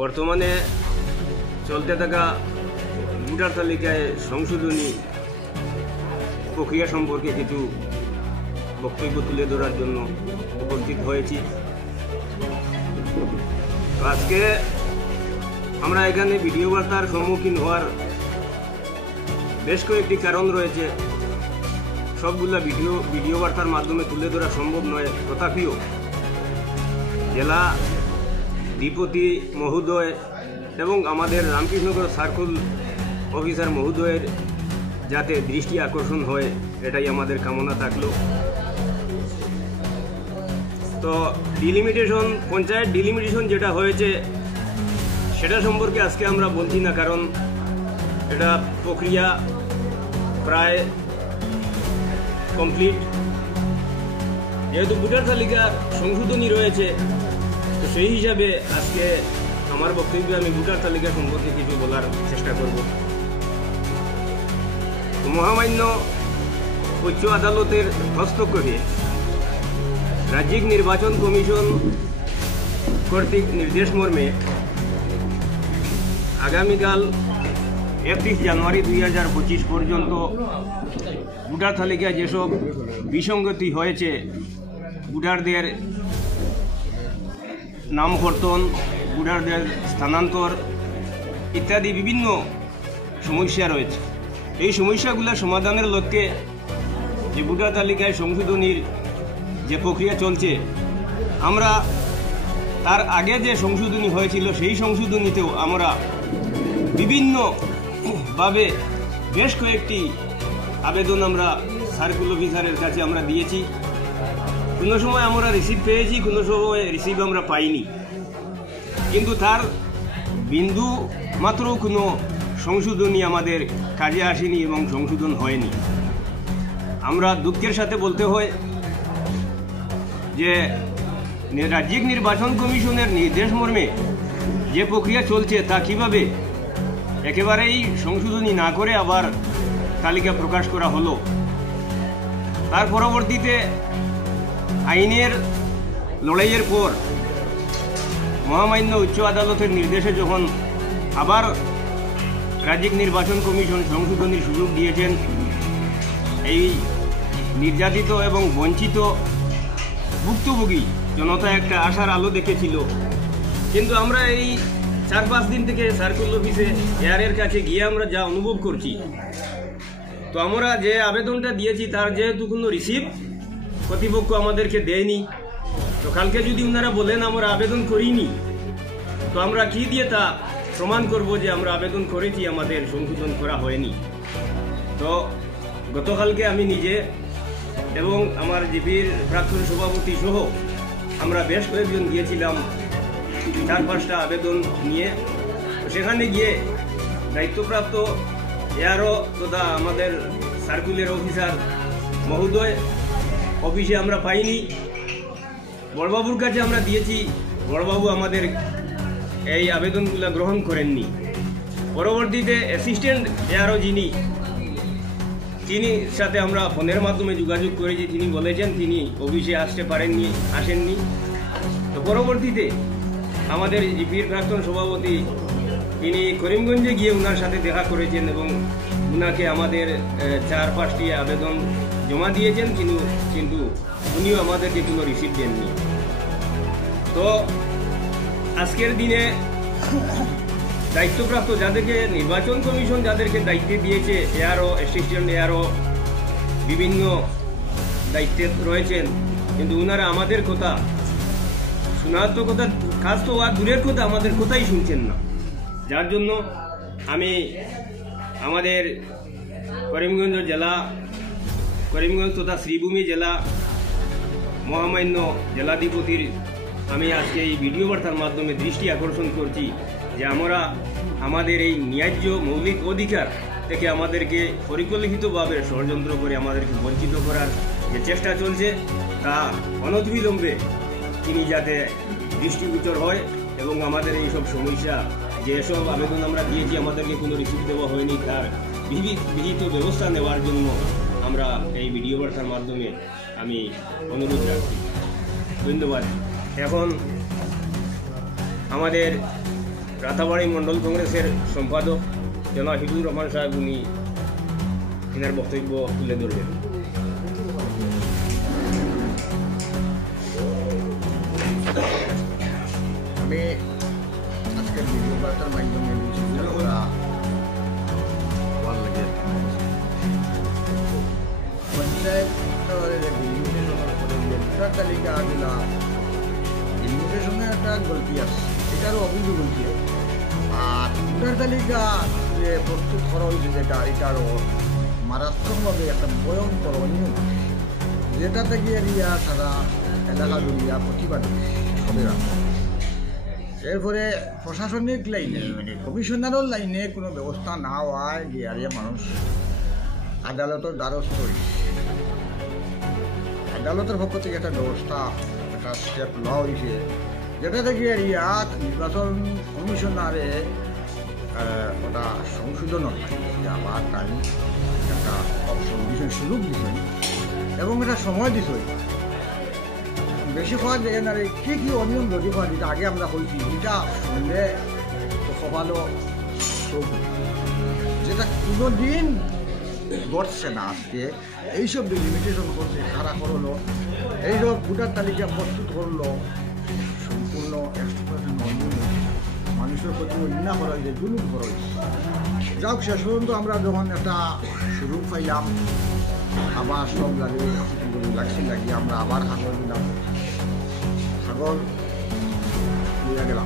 বর্তমানে চলতে থাকা ভোটার তালিকায় সংশোধনী প্রক্রিয়া সম্পর্কে কিছু বক্তব্য তুলে ধরার জন্য উপস্থিত হয়েছি। আজকে আমরা এখানে ভিডিও বার্তার সম্মুখীন হওয়ার বেশ কয়েকটি কারণ রয়েছে। সবগুলা ভিডিও বার্তার মাধ্যমে তুলে ধরা সম্ভব নয়, তথাপিও জেলা ডিপোটি মহোদয় এবং আমাদের রামকৃষ্ণগড় সার্কেল অফিসার মহোদয়ের যাতে দৃষ্টি আকর্ষণ হয়, এটাই আমাদের কামনা থাকলো। তো ডিলিমিটেশন, পঞ্চায়েত ডিলিমিটেশন যেটা হয়েছে সেটা সম্পর্কে আজকে আমরা বলছি না, কারণ এটা প্রক্রিয়া প্রায় কমপ্লিট। যেহেতু ভোটার তালিকার সংশোধনী রয়েছে, তো সেই হিসাবে আজকে আমার বক্তব্যে আমি ভোটার তালিকা সম্পর্কে কিছু বলার চেষ্টা করব। মহামান্য উচ্চ আদালতের হস্তক্ষেপে রাজ্যিক নির্বাচন কমিশন কর্তৃক নির্দেশ মর্মে আগামীকাল 31 জানুয়ারি 2025 পর্যন্ত ভোটার তালিকায় যেসব বিসঙ্গতি হয়েছে, ভোটারদের নামকর্তন, ভোটারদের স্থানান্তর ইত্যাদি বিভিন্ন সমস্যা রয়েছে। এই সমস্যাগুলো সমাধানের লক্ষ্যে যে ভোটার তালিকায় সংশোধনীর যে প্রক্রিয়া চলছে, আমরা তার আগে যে সংশোধনী হয়েছিল সেই সংশোধনীতেও আমরা বিভিন্নভাবে বেশ কয়েকটি আবেদন আমরা সার্কেল অফিসারের কাছে আমরা দিয়েছি। কোনো সময় আমরা রিসিভ পেয়েছি, কোনো সময় রিসিভ আমরা পাইনি, কিন্তু তার বিন্দু মাত্র কোনো সংশোধনী আমাদের কাজে আসেনি এবং সংশোধন হয়নি। আমরা দুঃখের সাথে বলতে হয় যে রাজ্যিক নির্বাচন কমিশনের নির্দেশ মর্মে যে প্রক্রিয়া চলছে তা কিভাবে একেবারেই সংশোধনী না করে আবার তালিকা প্রকাশ করা হলো। তার পরবর্তীতে আইনের লড়াইয়ের পর মহামান্য উচ্চ আদালতের নির্দেশে যখন আবার রাজ্যিক নির্বাচন কমিশন সংশোধনীর সুযোগ দিয়েছেন, এই নির্যাতিত এবং বঞ্চিত ভুক্তভোগী জনতা একটা আশার আলো দেখেছিল। কিন্তু আমরা এই 4-5 দিন থেকে সার্কেল অফিসে এয়ারের কাছে গিয়ে আমরা যা অনুভব করছি, তো আমরা যে আবেদনটা দিয়েছি তার যেহেতু কোনো রিসিভ কর্তৃপক্ষ আমাদেরকে দেয়নি, তো কালকে যদি ওনারা বলেন আমরা আবেদন করিনি, তো আমরা কি দিয়ে তা প্রমাণ করব যে আমরা আবেদন করেছি, আমাদের সংশোধন করা হয়নি। তো গতকালকে আমি নিজে এবং আমার জিপির প্রাক্তন সভাপতি সহ আমরা বেশ কয়েকজন গিয়েছিলাম 4-5টা আবেদন নিয়ে। সেখানে গিয়ে দায়িত্বপ্রাপ্ত এআরও তথা আমাদের সার্কুলের অফিসার মহোদয় অফিসে আমরা পাইনি। বড়বাবুর কাছে আমরা দিয়েছি, বড়বাবু আমাদের এই আবেদনগুলো গ্রহণ করেননি। পরবর্তীতে অ্যাসিস্ট্যান্ট এআরও যিনি, তিনি সাথে আমরা ফোনের মাধ্যমে যোগাযোগ করেছি, তিনি বলেছেন তিনি অফিসে আসেননি। তো পরবর্তীতে আমাদের জিপির প্রাক্তন সভাপতি তিনি করিমগঞ্জে গিয়ে ওনার সাথে দেখা করেছেন এবং ওনাকে আমাদের 4-5টি আবেদন জমা দিয়েছেন, কিন্তু উনিও আমাদেরকে কোনো রিসিভ দেননি। তো আজকের দিনে দায়িত্বপ্রাপ্ত যাদেরকে নির্বাচন কমিশন যাদেরকে দায়িত্ব দিয়েছে, এআরও, অ্যাসিস্ট্যান্ট এআরও বিভিন্ন দায়িত্বে রয়েছেন, কিন্তু ওনারা আমাদের কথা শোনার তো কথা, কাজ তো আর দূরের কথা, আমাদের কথাই শুনছেন না। যার জন্য আমি আমাদের করিমগঞ্জ তথা শ্রীভূমি জেলা মহামান্য জেলাধিপতির আমি আজকে এই ভিডিও বার্তার মাধ্যমে দৃষ্টি আকর্ষণ করছি যে আমরা আমাদের এই ন্যায্য মৌলিক অধিকার থেকে আমাদেরকে পরিকল্পিতভাবে ষড়যন্ত্র করে আমাদেরকে বঞ্চিত করার যে চেষ্টা চলছে, তা অনতিবিলম্বে তিনি যাতে দৃষ্টিগোচর হয় এবং আমাদের এইসব সমস্যা, যেসব আবেদন আমরা দিয়েছি আমাদেরকে কোনো রিসিভ দেওয়া হয়নি, তার বিহিত ব্যবস্থা নেওয়ার জন্য আমরা এই ভিডিও বার্তার মাধ্যমে আমি অনুরোধ রাখছি। ধন্যবাদ। এখন আমাদের রাতাবাড়ি মণ্ডল কংগ্রেসের সম্পাদক জনাব হিজুর রহমান সাহেব উনি এনার বক্তব্য তুলে ধরবেন। আমি আজকের ভিডিও বার্তার মাধ্যমে ভালো লাগে পঞ্চায়েত ভোটার তালিকা দিলা ইমিগ্রেশনের একটা গল্পি আছে, এটারও অভিযোগ হয়েছে। আর ভোটার তালিকা যে প্রস্তুত করা হয়েছে যেটা, এটারও মারাত্মকভাবে একটা ভয়ঙ্কর অনিয়ম, যেটা থেকে এরিয়া সারা এলাকা জড়িয়া প্রতিবাদ সবেরা। এরপরে প্রশাসনিক লাইনে মানে কমিশনারের লাইনে কোনো ব্যবস্থা না হওয়ায় গিয়ে মানুষ আদালতের দ্বারস্থ হয়েছে। আদালতের পক্ষ থেকে একটা ব্যবস্থা, একটা স্টেপ নেওয়া হয়েছে, যেটা থেকে ইয়াত নির্বাচন কমিশনারে ওটা সংশোধন আবার টাইম একটা অপশন দিচ্ছেন, সুযোগ দিচ্ছেন এবং একটা সময় দিচ্ছেন। বেশি খাওয়া যায় না, কী কী অনিয়ম যদি হয় যেটা আগে আমরা হয়েছি, এটা শুনলে সবালো যেটা কোনো দিন ঘটছে না আজকে, এইসব লিমিটেশন করছে, খাড়া করলো, এইসব ভোটার তালিকা প্রস্তুত করলো, সম্পূর্ণ 100% অনিয়ম, মানুষের প্রতি অন্যায় করা হয়েছে, জুলুম করা হয়েছে। যাক, শেষ পর্যন্ত আমরা যখন একটা সুযোগ পাইলাম, আবার সব লাগিয়ে লাগিয়ে আমরা আবার সাগর দিলাম, সাগর দিয়ে গেলাম।